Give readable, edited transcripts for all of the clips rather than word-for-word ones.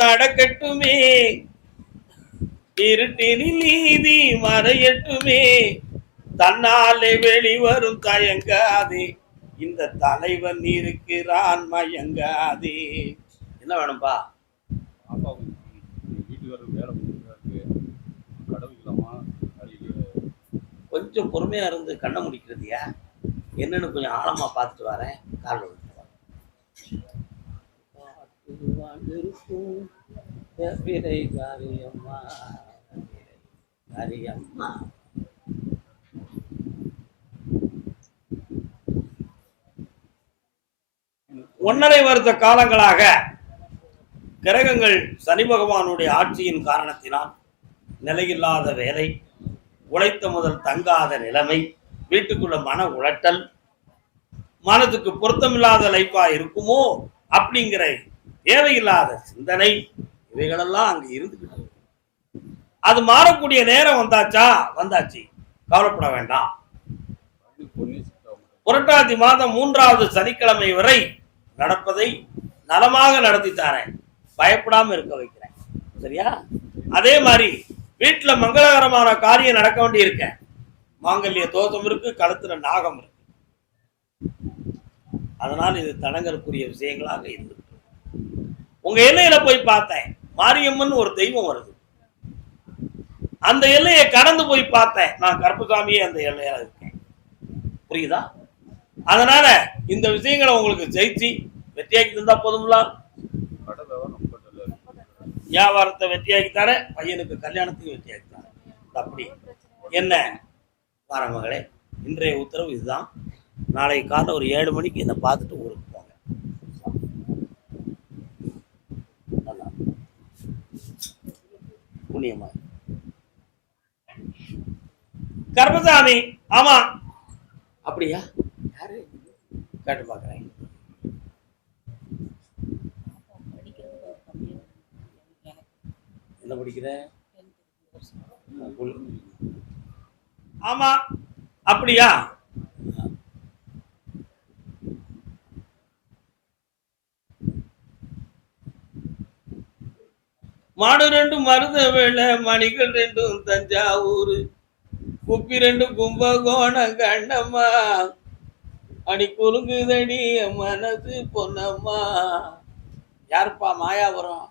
தடக்கட்டுமே, இருட்டினில் நீதி மறையட்டுமே, தன்னாலே வெளிவரும் தயங்காதே, இந்த தலைவன் இருக்கிறான் மயங்காதே. என்ன வேணும்பா? கொஞ்சம் பொறுமையா இருந்து கண்ணை முடிக்கிறதுயா, என்னன்னு கொஞ்சம் ஆழமா பார்த்துட்டு வரேன். கால் ஒன்னரை வருஷ காலங்களாக கிரகங்கள் சனி பகவானுடைய ஆட்சியின் காரணத்தினால் நிலையில்லாத வேலை, உழைத்த முதல் தங்காத நிலைமை, வீட்டுக்குள்ள மன உழட்டல், மனதுக்கு பொருத்தமில்லாத லைஃபா இருக்குமோ அப்படிங்கிற தேவையில்லாத சிந்தனை, இவைகளெல்லாம் அங்க இருந்துகிட்டு. அது மாறக்கூடிய நேரம் வந்தாச்சா? வந்தாச்சு, கவலைப்பட வேண்டாம். புரட்டாதி மாதம் 3வது சனிக்கிழமை வரை நடப்பதை நலமாக நடத்தித்தாரேன், பயப்படாம இருக்க வைக்கிறேன். சரியா? அதே மாதிரி வீட்டுல மங்களகரமான காரியம் நடக்க வேண்டி இருக்க, மாங்கல்ய தோஷம் இருக்கு, கழுத்துல நாகம் இருக்கு. அதனால் இது தடங்களுக்குரிய விஷயங்களாக இருக்கு. உங்க எல்லையில போய் பார்த்தேன், மாரியம்மன் ஒரு தெய்வம் வருது. அந்த எல்லையை கடந்து போய் பார்த்தேன், நான் கருப்பசாமியே அந்த எல்லையில இருக்கேன். புரியுதா? அதனால இந்த விஷயங்களை உங்களுக்கு ஜெயிச்சு வெற்றியாக்கி தந்தா போதும்ல. வியாபாரத்தை வெற்றியாக்கி தர, பையனுக்கு கல்யாணத்தையும் வெற்றியாக்கி தர. அப்படி என்ன மகளே, இன்றைய உத்தரவு இதுதான். நாளை காலை ஒரு 7 மணிக்கு என்னை பார்த்துட்டு ஊருக்கு போங்க. புண்ணியமா கர்மசாமி. ஆமா, அப்படியா? யாரு கேட்டு பாக்குறேன். என்ன படிக்கிற? ஆமா, அப்படியா? மாடு 2 மருத வேலை, மணிகள் 2 தஞ்சாவூர், குப்பி 2 கும்பகோணம் கண்ணம்மா, அடி குறுங்குதடி மனசு பொன்னம்மா. யாருப்பா? மாயாபுரம்.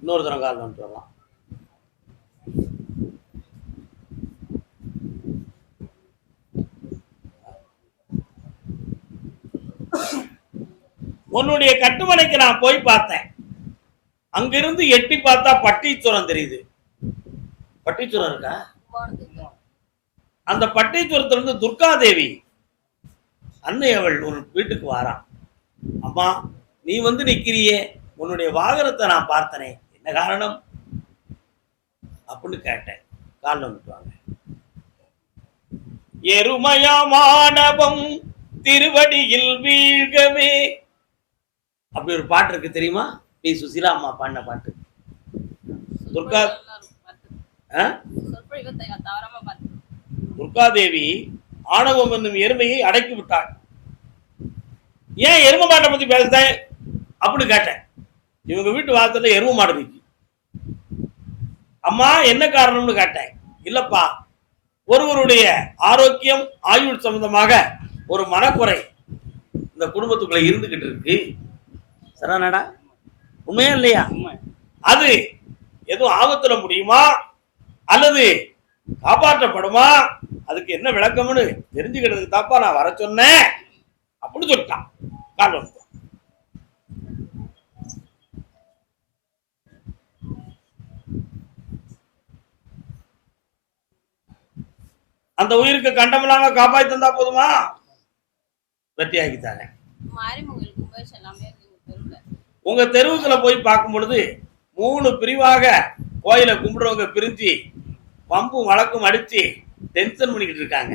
இன்னொரு தரம் கால் வந்துட்டு வரலாம். உன்னுடைய கட்டுமனைக்கு நான் போய் பார்த்தேன். அங்கிருந்து எட்டி பார்த்தா பட்டீச்சுரம் தெரியுது. பட்டீச்சுரம் இருக்கா? அந்த பட்டீச்சுரத்திலிருந்து துர்காதேவி அன்னை அவள் ஒரு வீட்டுக்கு வாரான். அம்மா, நீ வந்து நிக்கிறியே, உன்னுடைய வாகனத்தை நான் பார்த்தனே, என்ன காரணம் அப்படின்னு கேட்டேன். காலில் வந்துட்டுவாங்க. எருமயமானவம் திருவடியில் வீழ்கவே, அப்படி ஒரு பாட்டு இருக்கு, தெரியுமா? பி சுசீலா அம்மா பாடின பாட்டு. துர்காதேவி ஆணவம் என்னும் எருமையை அடக்கி விட்டாள். ஏன் எரும மாட்டை பத்தி பேசுறேன் அப்படின்னு கேட்டேன். இவங்க வீட்டு வாசல்ல எரும மாடு இருக்கு. அம்மா, என்ன காரணம்னு கேட்டேன். இல்லப்பா, ஒருவருடைய ஆரோக்கியம், ஆயுள் சம்பந்தமாக ஒரு மனக்குறை இந்த குடும்பத்துக்குள்ள இருந்துகிட்டு இருக்கு. சரணடா, உண்மையா இல்லையா? அது எதுவும் ஆபத்துல முடியுமா அல்லது காப்பாற்றப்படுமா, அதுக்கு என்ன விளக்கம்னு தெரிஞ்சுக்கிறதுக்கு தாப்பா நான் வர சொன்னேன் அப்படின்னு சொல்லிட்டான். காரணம் அந்த உயிருக்கு கண்டமில்லாம காப்பாற்றி தந்தா போதுமா? வெற்றியாக்கித்தாங்க. உங்க தெருவுக்குள்ள போய் பார்க்கும் பொழுது 3 பிரிவாக கோயிலை கும்பிடுறவங்க பிரிஞ்சு பம்பும் வழக்கும் அடிச்சு டென்ஷன் பண்ணிக்கிட்டு இருக்காங்க.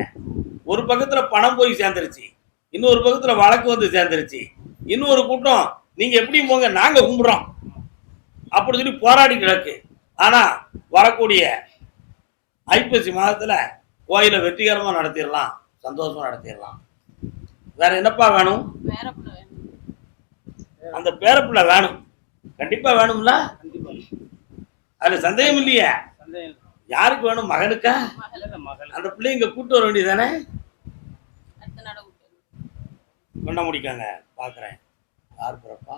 ஒரு பக்கத்துல பணம் போய் சேர்ந்துருச்சு, இன்னொரு பக்கத்துல வழக்கு வந்து சேர்ந்துருச்சு, இன்னொரு கூட்டம் நீங்க எப்படி போங்க, நாங்க கும்பிடுறோம் அப்படி சொல்லி போராடி கிடக்கு. ஆனா வரக்கூடிய ஐப்பசி மாதத்துல கோயிலை வெற்றிகரமா நடத்திடலாம், சந்தோஷமா நடத்திடலாம். வேற என்னப்பா வேணும்? அந்த பேரப்புள்ள வேணும், கண்டிப்பா வேணும்ல, அதுல சந்தேகம் இல்லையே. யாருக்கு வேணும்? மகனுக்கா? அந்த பிள்ளைங்க கூட்டு வர வேண்டியதானே. கொண்ட முடிக்காங்க பாக்குறேன். யார் பிறப்பா?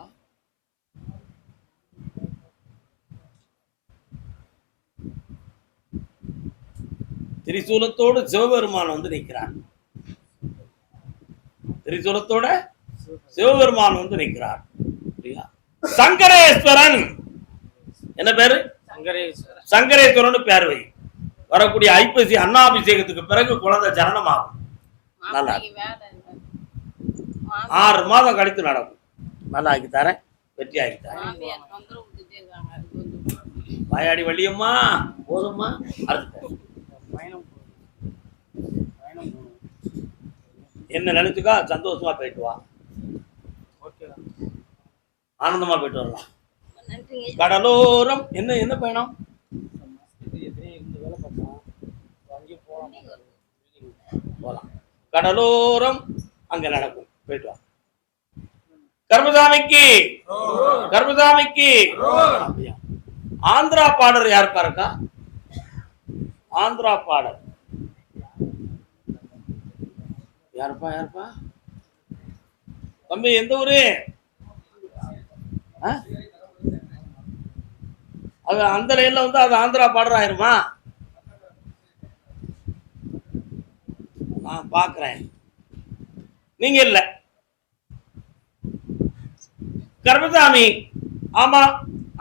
திரிசூலத்தோடு சிவபெருமான் வந்து நிற்கிறார். திரிசூலத்தோட சிவபெருமான் வந்து நிற்கிறார். சங்கரேஸ்வரன் என்ன பேரு? சங்கரேஸ்வரன் பேர் வை. வரக்கூடிய ஐப்பசி அன்னாபிஷேகத்துக்கு பிறகு குழந்தை ஜனனம் ஆகும். நல்லா 6 மாதம் கழித்து நடக்கும். நல்லா ஆக்கி தரேன், வெற்றி ஆக்கி தரேன். வாயாடி வள்ளியம்மா போதும்மா. என்ன நினைச்சுக்கா, சந்தோஷமா போயிட்டு வா, ஆனந்தமா போயிட்டு வரலாம். கடலோரம் என்ன என்ன பயணம்? போலாம். கடலோரம் அங்க நடக்கும், போயிட்டு வா. கர்மசாமிக்கு கர்மசாமிக்கு. ஆந்திரா பாடர் யாருப்பா இருக்கா? ஆந்திரா பாடர் யாருப்பா? யாருப்பா தம்பி? எந்த ஊரு? அது அந்த லைன்ல வந்து அது ஆந்திரா பாடர் ஆயிருமா? நான் பாக்குறேன், நீங்க இல்ல. கர்மசாமி, ஆமா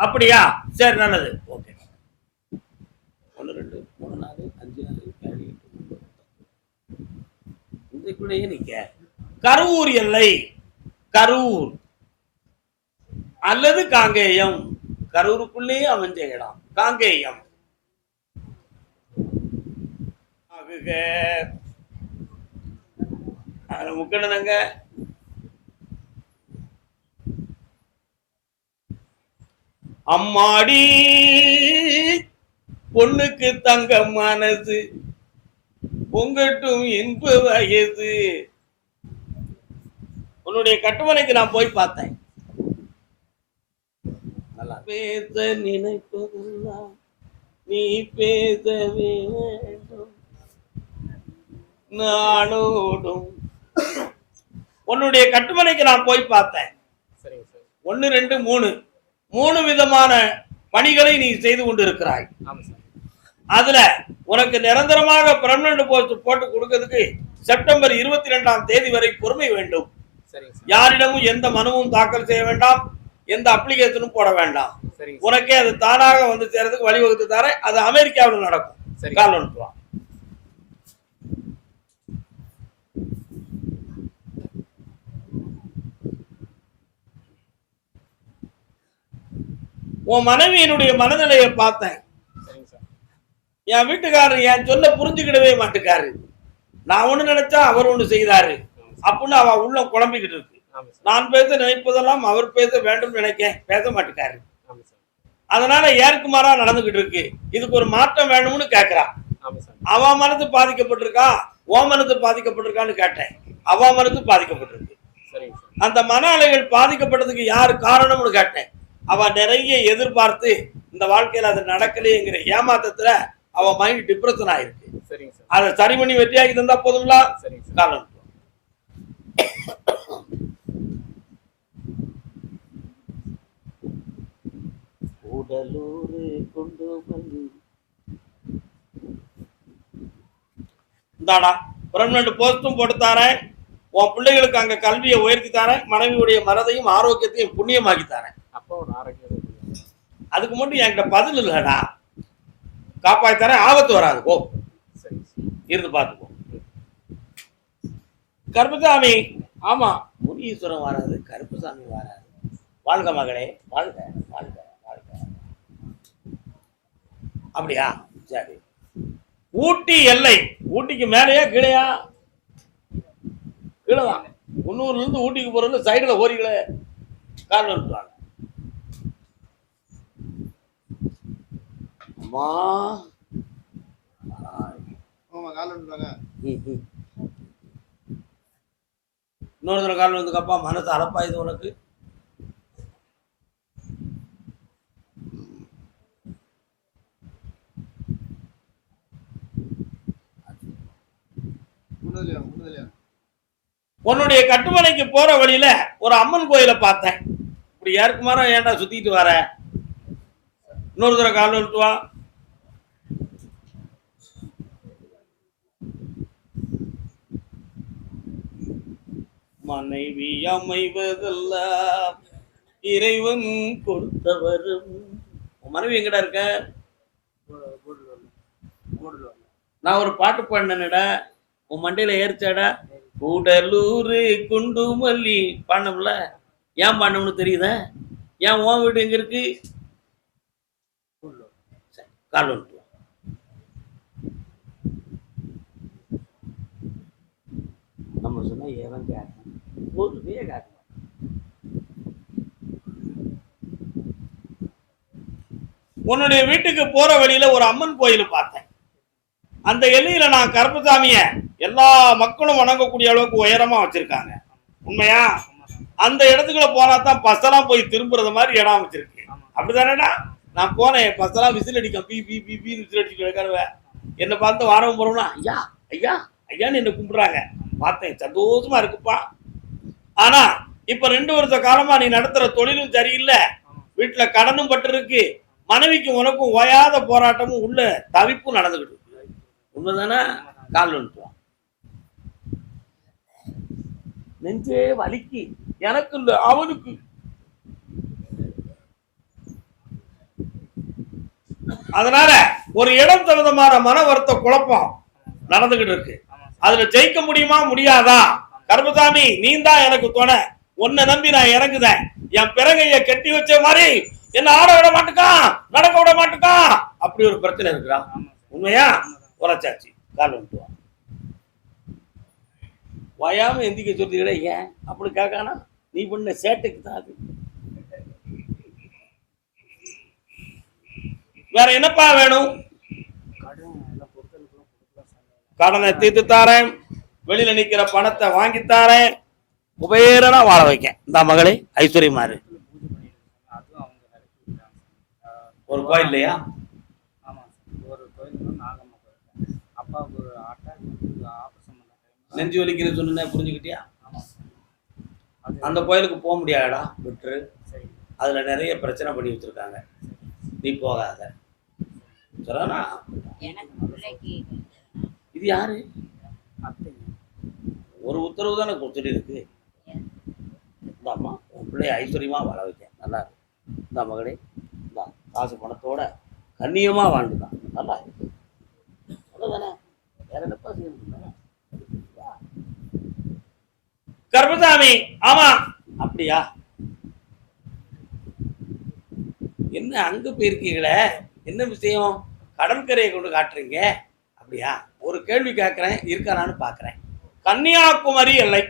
அப்படியா? சரி, நல்லது, ஓகே. 1 2 3 4 5 6 7 8 இதுக்குள்ளேயே நிக்க. கரூர் எல்லை, கரூர் அல்லது காங்கேயம், கரூருக்குள்ளேயே அமைஞ்ச இடம் காங்கேயம். முக்கணங்க அம்மாடி பொண்ணுக்கு தங்க மனசு பொங்கட்டும் இன்ப வயது. உன்னுடைய கட்டுமனைக்கு நான் போய் பார்த்தேன். நல்லா பேச நினைப்பதெல்லாம் நீ பேசவே வேண்டும், நானோடும். உன்னுடைய கட்டுமனைக்கு நான் போய் பார்த்தேன். 1 2 3 விதமான பணிகளை நீ செய்து கொண்டிருக்கிறாய். அதுல உனக்கு நிரந்தரமாக பெர்மனன்ட் போஸ்ட் போட்டு கொடுக்கிறதுக்கு செப்டம்பர் 22ஆம் தேதி வரை பொறுமை வேண்டும். யாரிடமும் எந்த மனுவும் தாக்கல் செய்ய வேண்டாம், எந்த அப்ளிகேஷனும் போட வேண்டாம். உனக்கே அது தானாக வந்து சேர்றதுக்கு வழிவகுத்து தர. அது அமெரிக்காவில் நடக்கும். கால் அனுப்புவான். உன் மனைவியினுடைய மனநிலையை பார்த்தேன். என் வீட்டுக்காரர் என் சொல்ல புரிஞ்சுக்கிடவே மாட்டுக்காரு. நான் ஒண்ணு நினைச்சா அவர் ஒண்ணு செய்தாரு அப்படின்னு அவ உள்ள குழம்பிக்கிட்டு இருக்கு. நான் பேச நினைப்பதெல்லாம் அவர் பேச வேண்டும் நினைக்க பேச மாட்டுக்காரு. அதனால ஏற்குமாறா நடந்துகிட்டு இருக்கு. இதுக்கு ஒரு மாற்றம் வேணும்னு கேட்கிறா. அவ மனது பாதிக்கப்பட்டிருக்கா, ஓ மனது பாதிக்கப்பட்டிருக்கான்னு கேட்டேன். அவ மனது பாதிக்கப்பட்டிருக்கு. அந்த மன அலைகள் பாதிக்கப்பட்டதுக்கு யாரு காரணம்னு கேட்டேன். அவ நிறைய எதிர்பார்த்து இந்த வாழ்க்கையில அது நடக்கலையேங்கிற ஏமாத்தத்துல அவ மைண்ட் டிப்ரெஷன் ஆயிருக்கு. அதை சரி பண்ணி வெற்றியாக்கி தந்தா போதுங்களா? காரணம் உடலூரு கொண்டு வந்து இந்தாடா பெர்மனன்ட் போஸ்டும் போட்டு தாரேன். உன் பிள்ளைகளுக்கு அங்க கல்வியை உயர்த்தி தாரேன். மனைவியுடைய மனதையும் ஆரோக்கியத்தையும் புண்ணியமாக்கி தாரேன். அதுக்கு மட்டும் என்கிட்ட பதில் இல்லடா. காப்பாத்தி தரேன், ஆபத்து வராது. போ, இருந்து பார்த்துக்கோ. கருப்புசாமி, ஆமா முனீஸ்வரம் வராது, கருப்புசாமி வராது. வாழ்க மகளே, வாழ்க வாழ்க வாழ்க. அப்படியா? சரி. ஊட்டி எல்லை, ஊட்டிக்கு மேலேயா கீழையா? கீழே தான். 90 இருந்து ஊட்டிக்கு போறது சைடுல ஓரிகளே. கால் வந்துட்டாங்க. அம்மா இன்னொரு தடவை கால் வந்துக்கப்பா, மனசு அலப்பாயுது உனக்கு. உன்னுடைய கட்டுமனைக்கு போற வழியில ஒரு அம்மன் கோயிலை பார்த்தேன். இப்படி யாருக்கு ஏன்டா சுத்திட்டு வர? இன்னொரு தடவை கால் வந்துட்டு வா. மனைவி அமைவதெல்லாம் இறைவன் கொடுத்தவரும். மனைவி எங்கடா இருக்க? நான் ஒரு பாட்டு பாடினேடா, உன் மண்டையில ஏறிச்சாடா. கூடலூர் குண்டுமல்லி பாடணும்ல, ஏன் பாடணும்னு தெரியுதா? ஏன் உன் வீடு எங்க இருக்கு? கால் வந்துட்டு நம்ம சொன்னா ஏவன் கேட்க. உன்னுடைய வீட்டுக்கு போற வழியில ஒரு அம்மன் கோயில் பார்த்தேன். அந்த எல்லையில நான் கருப்பசாமிய எல்லா மக்களும் வணங்கக்கூடிய அளவுக்கு உயரமா வச்சிருக்காங்க. உண்மையா? அந்த இடத்துக்குள்ள போனா தான் பஸ்ஸெல்லாம் போய் திரும்புறது மாதிரி இடம் வச்சிருக்கு. அப்படிதானேடா? நான் போனேன், பஸ்ஸெல்லாம் விசில் அடிக்கும், பி பி பி பி விசில் அடிச்சு கிடக்கிறவ என்னை பார்த்து வாரம் போறோம்னா ஐயா ஐயா ஐயான்னு என்ன கும்பிடுறாங்க. பார்த்தேன், சந்தோஷமா இருக்குப்பா. ஆனா இப்ப 2 வருஷ காலமா நீ நடத்துற தொழிலும் சரியில்லை, வீட்டுல கடனும் பட்டு இருக்கு, மனைவிக்கு உனக்கும் ஓயாத போராட்டமும் உள்ள தவிப்பும் நடந்துகிட்டு இருக்கு. உண்மைதானே? கால் வந்துட்டுவான். நெஞ்சே வலிக்கு, எனக்கு இல்ல அவனுக்கு. அதனால ஒரு இடம் தகுந்தமான மன வருத்த குழப்பம் நடந்துகிட்டு இருக்கு. அதுல ஜெயிக்க முடியுமா முடியாதா? கருப்பசாமி நீ தான் எனக்கு துணை, உன்னை நம்பி நான் இறங்குதேன். என் பிறகைய கட்டி வச்ச மாதிரி என்ன ஆட விட மாட்டுக்கான், நடக்க விட மாட்டுக்கான். அப்படி ஒரு பிரச்சனை இருக்கிறான். உண்மையா? உரைச்சாச்சு. கால் வந்துட்டுவான். வயாம எந்திக்க சொல்றீங்களே, ஏன் அப்படி கேட்கானா? நீ பண்ண சேட்டைக்கு தான் அது. வேற என்னப்பா வேணும்? கடனை தீர்த்து தாரேன், வெளியில நிக்கிற பணத்தை வாங்கி தாரேன், குபேரனா வாழ வைக்கேன். இந்த மகளே ஐஸ்வர்யமாரு. ஒரு கோயில் இல்லையா? நெஞ்சு வலிக்குன்னு சொன்ன புரிஞ்சுக்கிட்டியா? அந்த கோயிலுக்கு போக முடியாதா? விட்டுரு. அதுல நிறைய பிரச்சனை பண்ணி வச்சிருக்காங்க, நீ போகாத. சொல்லனா? இது யாரு? ஒரு உத்தரவு தானே கொடுத்துட்டு இருக்கு. இந்த அம்மா உன் பிள்ளைய ஐஸ்வர்யமா வாழ வைக்க நல்லா இருக்கு. இந்த மகளே காசு பணத்தோட கண்ணியமா வாழ்ந்துதான் நல்லா இருக்கு. அவ்வளவுதானே? வேற என்னப்பா செய்யணும்? கருப்பசாமி ஆமா. அப்படியா? என்ன அங்க போயிருக்கீங்களே, என்ன விஷயம்? கடற்கரையை கொண்டு காட்டுறீங்க. அப்படியா? ஒரு கேள்வி கேட்கிறேன், இருக்கானான்னு பாக்குறேன். கன்னியாகுமரி எல்லை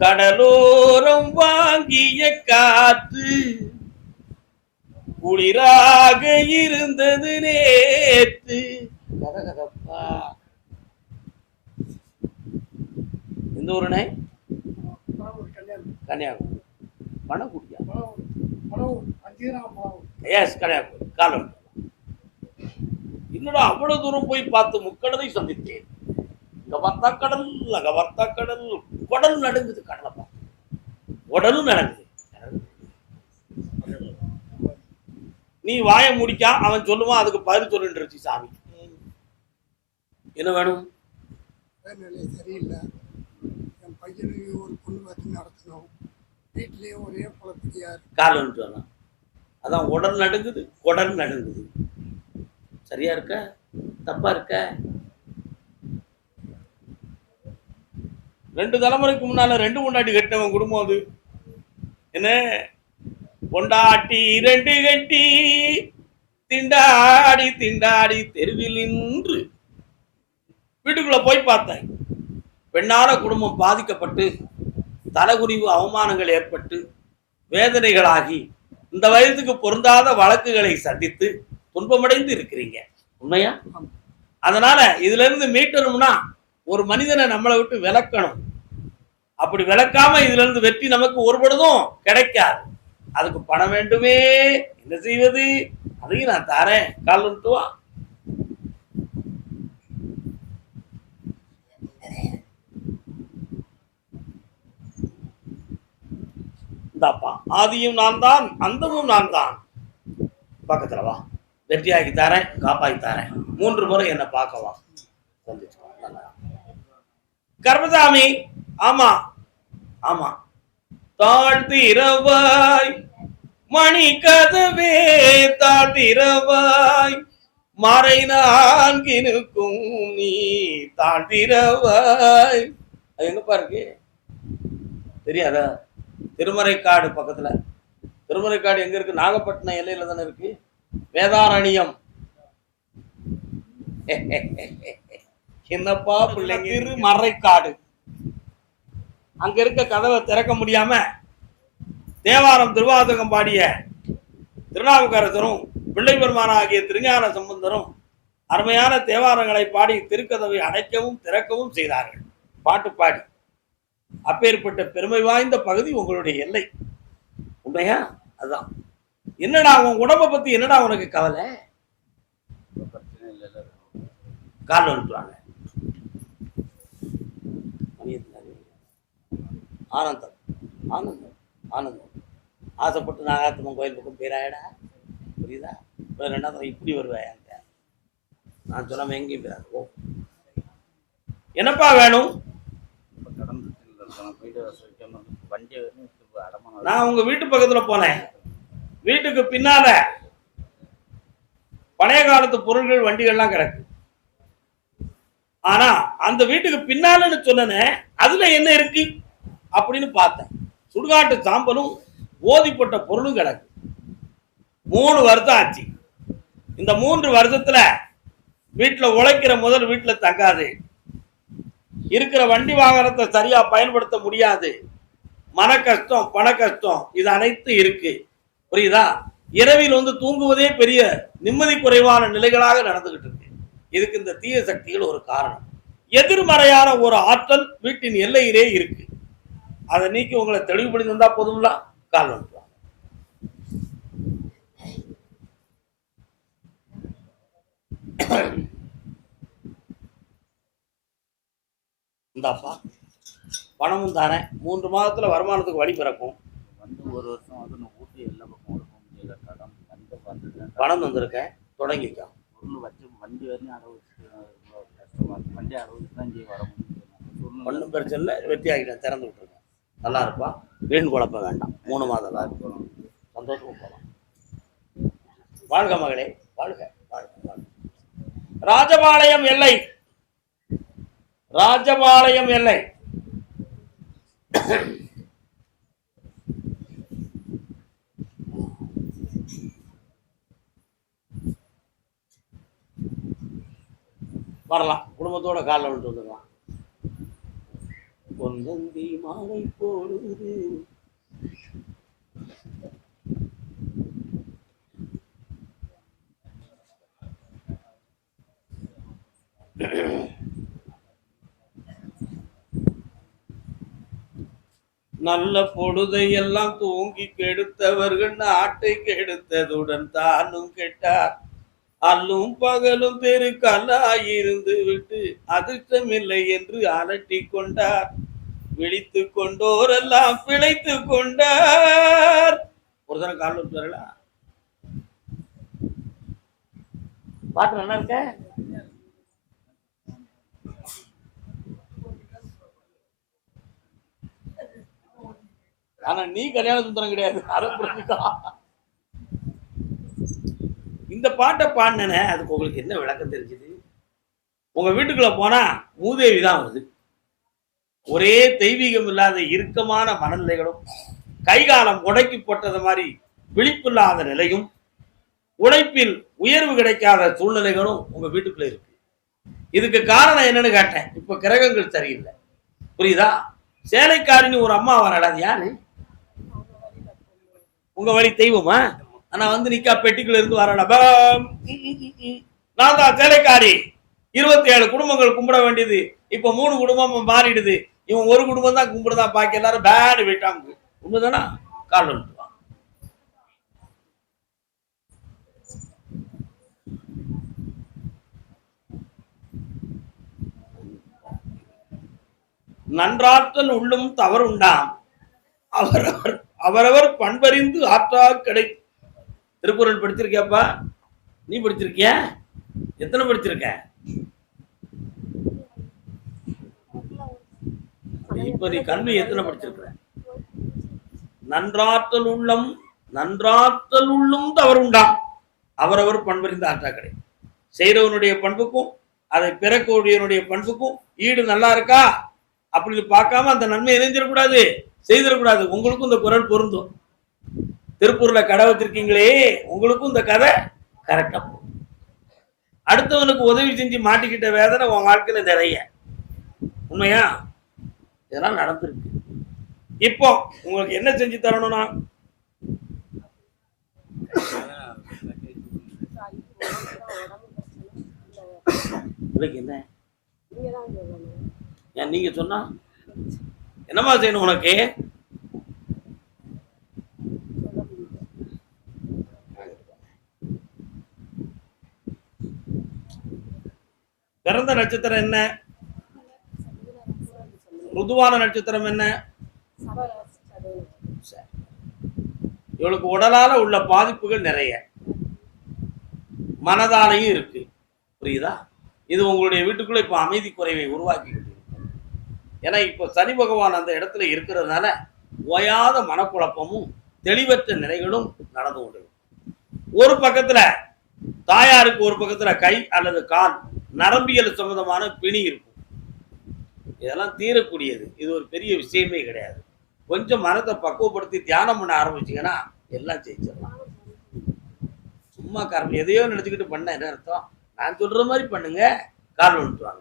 கடலோரம் வாங்கிய காற்று குளிராக இருந்தது நேற்று. கதகதப்பா. எந்த ஊருனே? கன்னியாகுமரி. பணக்குடியா? எஸ், கன்னியாகுமரி. காலம் இன்னொரு அவ்வளவு தூரம் போய் பார்த்து முக்கடலை சந்தித்தேன். இங்க பார்த்தா கடல், அங்க பார்த்தா கடல், குடல் நடுங்குது. கடலை பார்த்து உடலும் நடக்குது. நீ வாய முடிக்கா, அவன் சொல்லுவான், அதுக்கு பதில் சொல்லுன்றது. சாமி என்ன வேணும்? சரியில்லை, என் பையனுக்கு ஒரு பொண்ணு பார்த்து நடத்தணும், வீட்லயே ஒரே குழப்படியா இருக்கு. காலம் சொல்லலாம். அதான் உடல் நடுங்குது, குடல் நடுங்குது. சரியா இருக்க? தப்பா இருக்க? 2 தலைமுறைக்கு முன்னால 2 பொண்டாட்டி கட்டினவன் குடும்பம் அது. என்ன பொண்டாட்டி 2 கட்டி திண்டாடி திண்டாடி தெருவில் நின்று வீட்டுக்குள்ள போய் பார்த்தேன். பெண்ணால குடும்பம் பாதிக்கப்பட்டு தலகுனிவு அவமானங்கள் ஏற்பட்டு வேதனைகளாகி இந்த வயதுக்கு பொருந்தாத வழக்குகளை சந்தித்து துன்பமடைந்து இருக்கிறீங்க. உண்மையா? அதனால இதுல இருந்து மீட்டணும்னா ஒரு மனிதனை நம்மளை விட்டு விலக்கணும். அப்படி விளக்காம இதுல இருந்து வெற்றி நமக்கு ஒருபொழுதும் கிடைக்காது. அதுக்கு பணம் வேண்டுமே, என்ன செய்வது? அதையும் நான் தாரேன், கால் வந்துட்டு வா. இந்தாப்பா, ஆதியும் நான் தான், அந்தமும் நான் தான். பக்கத்துல வா, வெற்றியாக்கி தாரேன், காப்பாக்கி தாரேன். 3 முறை என்ன பார்க்கவா. கர்மசாமி, ஆமா ஆமா, தாழ்த்திரவாய் மணி கதவே தாழ்த்திரவாய், மறை நான்கினுக்கும் நீ தாழ்த்திரவாய். அது எங்கப்பா இருக்கு தெரியாதா? திருமறைக்காடு பக்கத்துல. திருமறைக்காடு எங்க இருக்கு? நாகப்பட்டினம் எல்லையில தானே இருக்கு. வேதாரண்யம். என்னப்பா பிள்ளைங்க, திருமறைக்காடு. அங்க இருக்க கதவை திறக்க முடியாம தேவாரம் திருவாசகம் பாடிய திருநாவுக்கரசரும் பிள்ளை பெருமான் ஆகிய திருஞான சம்பந்தரும் அருமையான தேவாரங்களை பாடி திருக்கதவை அடைக்கவும் திறக்கவும் செய்தார்கள், பாட்டு பாடி. அப்பேற்பட்ட பெருமை வாய்ந்த பகுதி உங்களுடைய எல்லை. உண்மையா? அதுதான். என்னடா உன் உடம்பை பத்தி என்னடா உனக்கு கவலை? கால் வந்துட்டுவாங்க. ஆனந்தம் ஆனந்தம் ஆனந்தம். ஆசைப்பட்டு நாகாத்தம்மன் கோயில் பக்கம் பேராயடா, புரியுதா? ரெண்டாவது இப்படி வருவேன், நான் சொல்லாம எங்கேயும் பேராது. ஓ, என்னப்பா வேணும்? நான் உங்க வீட்டு பக்கத்துல போனேன். வீட்டுக்கு பின்னால பழைய காலத்து பொருள்கள் வண்டிகள்லாம் கிடக்கு. ஆனா அந்த வீட்டுக்கு பின்னாலன்னு சொன்னேன், அதுல என்ன இருக்கு அப்படின்னு பார்த்தேன். சுடுகாட்டு சாம்பலும் ஓதிப்பட்ட பொருளும் கிடக்கு. 3 வருஷம் ஆச்சு. இந்த 3 வருஷத்துல வீட்டுல உழைக்கிற முதல் வீட்டுல தங்காது, இருக்கிற வண்டி வாகனத்தை சரியா பயன்படுத்த முடியாது, மன கஷ்டம், பண கஷ்டம், இது அனைத்தும் இருக்கு. புரியுதா? இரவில் வந்து தூங்குவதே பெரிய நிம்மதி குறைவான நிலைகளாக நடந்துகிட்டு இருக்கு. இதுக்கு இந்த தீய சக்திகள் ஒரு காரணம். எதிர்மறையான ஒரு ஆற்றல் வீட்டின் எல்லையிலே இருக்கு. அதை நீக்கி உங்களை தெளிவுபடுத்தி வந்தா போதும்ல. கால் வந்துடுவாங்க. இந்தாப்பா, பணமும் தானே. 3 மாதத்துல வருமானத்துக்கு வழி பிறக்கும். ஒரு வருஷம் வந்து ஊட்டி எல்லா பக்கம் பணம் வந்திருக்கேன், தொடங்கிக்கா. பொருள் வச்சு வண்டி வரையும் அடவு கஷ்டமா இருக்கு. வண்டி அடவு தான் இங்கே வர முடியும். ஒன்றும் பிரச்சனை இல்லை, வெற்றி ஆகிட்டேன், திறந்து விட்டுருக்கேன். நல்லா இருப்பா, வீண் குழப்ப வேண்டாம். 3 மாதம் தான் இருக்கணும், சந்தோஷமா போகலாம். வாழ்க மகளே, வாழ்க வாழ்க வாழ்க. ராஜபாளையம் எல்லை, ராஜபாளையம் எல்லை. வரலாம், குடும்பத்தோட காலில் விட்டு வந்துடலாம். பொன்னந்தி மாலை போடுது, நல்ல பொழுதை எல்லாம் தூங்கி கெடுத்தவர்கள் நாட்டை கெடுத்ததுடன் தானும் கெட்டார். அல்லும் பகலும் தெருக்கல்லாயிருந்து விட்டு அதிர்ஷ்டமில்லை என்று அலட்டி கொண்டார். விழித்து கொண்டோரெல்லாம் பிழைத்து கொண்டார். ஒரு தடவை கால் வரல, பாட்டு நல்லா இருக்க. ஆனா நீ கல்யாண சுந்தரம் கிடையாது, அதை புரிஞ்சுக்கோ. இந்த பாட்டை பாடினேனே, அதுக்கு உங்களுக்கு என்ன விளக்கம் தெரிஞ்சுது? உங்க வீட்டுக்குள்ள போனா மூதேவி தான் வருது. ஒரே தெய்வீகம் இல்லாத இறுக்கமான மனநிலைகளும், கைகாலம் உடைக்கி போட்டது மாதிரி விழிப்பில்லாத நிலையும், உழைப்பில் உயர்வு கிடைக்காத சூழ்நிலைகளும் உங்க வீட்டுக்குள்ள இருக்கு. இதுக்கு காரணம் என்னன்னு கேட்டேன். இப்ப கிரகங்கள் சரியில்லை. புரியுதா? சேலைக்காரின்னு ஒரு அம்மா வராடா, அது யாரு? உங்க வழி தெய்வமா? ஆனா வந்து நிக்கா பெட்டிக்குள்ள இருந்து வராடா, நான் தான் சேலைக்காரி. 27 குடும்பங்கள் கும்பிட வேண்டியது இப்ப 3 குடும்பம் மாறிடுது. இவன் ஒரு குடும்பம் தான் கும்பிடுதா, பாக்கி எல்லாரும் பேடு போயிட்டாங்க. உண்மைதானா? கால் நன்றாற்றல் உள்ளும் தவறுண்டாம், அவரவர் அவரவர் பண்பறிந்து ஆற்றா கிடை. திருக்குறள் படிச்சிருக்கியாப்பா? நீ படிச்சிருக்கிய? எத்தனை படிச்சிருக்க? இப்ப நீ கல்வி எத்தனை படிச்சிருக்க? நன்றாற்றல் உள்ளம் நன்றாற்றல் உள்ளும் தவறுண்டாம், அவரவர் பண்பறிந்து ஆற்றா கடை. செய்றவனுடைய பண்புக்கும் அதை பிறக்கக்கூடியவனுடைய பண்புக்கும் ஈடு நல்லா இருக்கா அப்படின்னு பார்க்காம அந்த நன்மை இணைஞ்சிடக்கூடாது, செய்திடக்கூடாது. உங்களுக்கும் இந்த குரல் பொருந்தும். திருப்பூர்ல கடை வச்சிருக்கீங்களே, உங்களுக்கும் இந்த கதை கரெக்டா போகும். அடுத்தவனுக்கு உதவி செஞ்சு மாட்டிக்கிட்ட வேதனை உன் வாழ்க்கையில நிறைய. உண்மையா? இதெல்லாம் நடந்திருக்கு. இப்போ உங்களுக்கு என்ன செஞ்சு தரணும்னா, என்ன நீங்க சொன்னா என்னமா செய்யணும் உனக்கு? பிறந்த நட்சத்திரம் என்ன? ருதுவான நட்சத்திரம் என்ன? இவளுக்கு உடலால உள்ள பாதிப்புகள் நிறைய, மனதாலையும் இருக்கு. புரியுதா? இது உங்களுடைய வீட்டுக்குள்ள இப்ப அமைதி குறைவை உருவாக்கிக்கிட்டு. ஏன்னா இப்ப சனி பகவான் அந்த இடத்துல இருக்கிறதுனால ஓயாத மனக்குழப்பமும் தெளிவற்ற நிலைகளும் நடந்து கொண்டு. ஒரு பக்கத்துல தாயாருக்கு ஒரு பக்கத்துல கை அல்லது கால் நரம்பியல் சம்பந்தமான பிணி இருக்கும். இதெல்லாம் தீரக்கூடியது. இது ஒரு பெரிய விஷயமே கிடையாது. கொஞ்சம் மனத்தை பக்குவப்படுத்தி தியானம் பண்ண ஆரம்பிச்சீங்கன்னா எல்லாம் ஜெயிச்சிடலாம். சும்மா காரணம் எதையோ நினைச்சுக்கிட்டு பண்ண என்ன அர்த்தம்? நான் சொல்ற மாதிரி பண்ணுங்க, கால் வந்துட்டுவாங்க.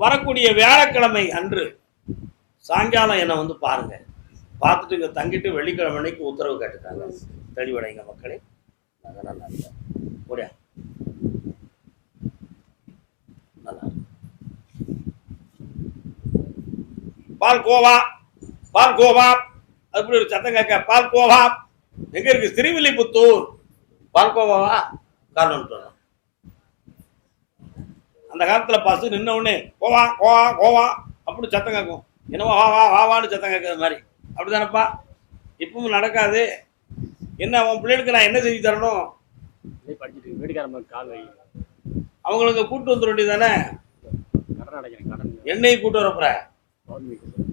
வரக்கூடிய வியாழக்கிழமை அன்று சாயங்காலம் என்ன வந்து பாருங்க. பார்த்துட்டு இங்க தங்கிட்டு வெள்ளிக்கிழமை அன்னைக்கு உத்தரவு கேட்டுட்டாங்க. தெளிவடைங்க மக்களே. ஓடியா பால் கோவா, பால் கோவா அப்படி ஒரு சத்தம் கேட்க. பால் கோவா எங்க இருக்கு? திருவில்லிபுத்தூர். பால் கோவாவா? காரணம் அந்த காலத்துல பசு நின்ன உடனே கோவா கோவா கோவா அப்படி சத்தம் கேட்கும். என்னவோ வா வா வாவான்னு சத்தம் கேட்கறது மாதிரி. அப்படிதானப்பா? இப்பவும் நடக்காது. என்ன அவன் பிள்ளைகளுக்கு நான் என்ன செஞ்சு தரணும்? அவங்களுக்கு கூட்டு வந்துட வேண்டியதானே? எண்ணெய் கூட்டு வரப்புற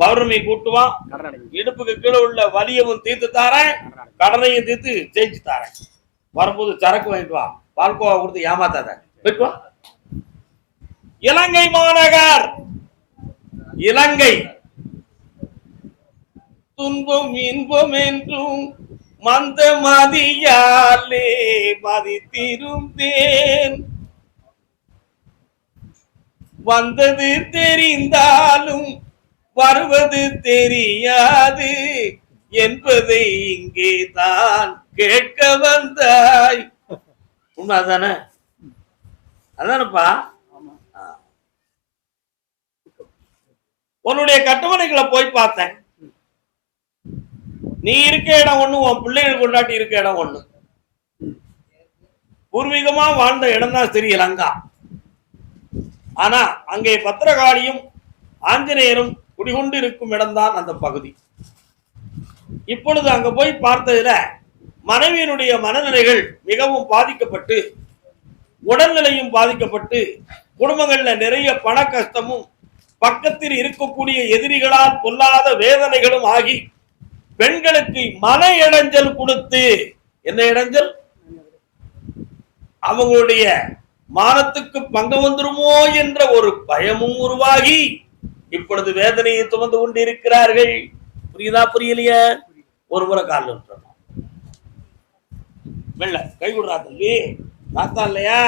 பௌர்ணமி கூட்டுவான். இடுப்புக்கு கீழே உள்ள வலியவும் தீர்த்து தாரேன், கடனையும் தீர்த்து ஜெயிச்சு தாரேன். வரும்போது சரக்கு வாங்கிட்டு வா, பால்கோவா கொடுத்து ஏமாத்தாத. போயிட்டு வா. இலங்கை மாநகர், இலங்கை துன்பம் இன்பம் என்றும் மந்த மதியாலே மதித்திருந்தேன். வந்தது தெரிந்தாலும் வருவது தெரியாது என்பதை இங்கே தான் கேட்க வந்தாய். உண்மைதானே? அதானப்பா? உன்னுடைய கட்டுமனைகளை போய் பார்த்தேன். நீ இருக்க இடம் ஒண்ணு, உன் பிள்ளைகள் கொண்டாட்டி இருக்க இடம் ஒண்ணு. பூர்வீகமா வாழ்ந்த இடம் தான் ஸ்ரீலங்கா. ஆனா அங்கே பத்திரகாளியும் ஆஞ்சநேயரும் குடிகொண்டு இருக்கும் இடம்தான் அந்த பகுதி. இப்பொழுது அங்க போய் பார்த்ததுல மனைவியினுடைய மனநிலைகள் மிகவும் பாதிக்கப்பட்டு, உடல்நிலையும் பாதிக்கப்பட்டு, குடும்பங்கள்ல நிறைய பண கஷ்டமும், பக்கத்தில் இருக்கக்கூடிய எதிரிகளால் கொல்லாத வேதனைகளும் ஆகி பெண்களுக்கு மன இடைஞ்சல் கொடுத்து, என்ன இடைஞ்சல்? அவங்களுடைய மானத்துக்கு பங்கம் வந்துருமோ என்ற ஒரு பயமும் உருவாகி இப்பொழுது வேதனையை சுமந்து கொண்டு இருக்கிறார்கள். புரியுதா புரியலையா? ஒரு முறை காலில் விட்டுறணும். வெள்ள கை விடுறா தம்பி, பார்த்தா இல்லையா?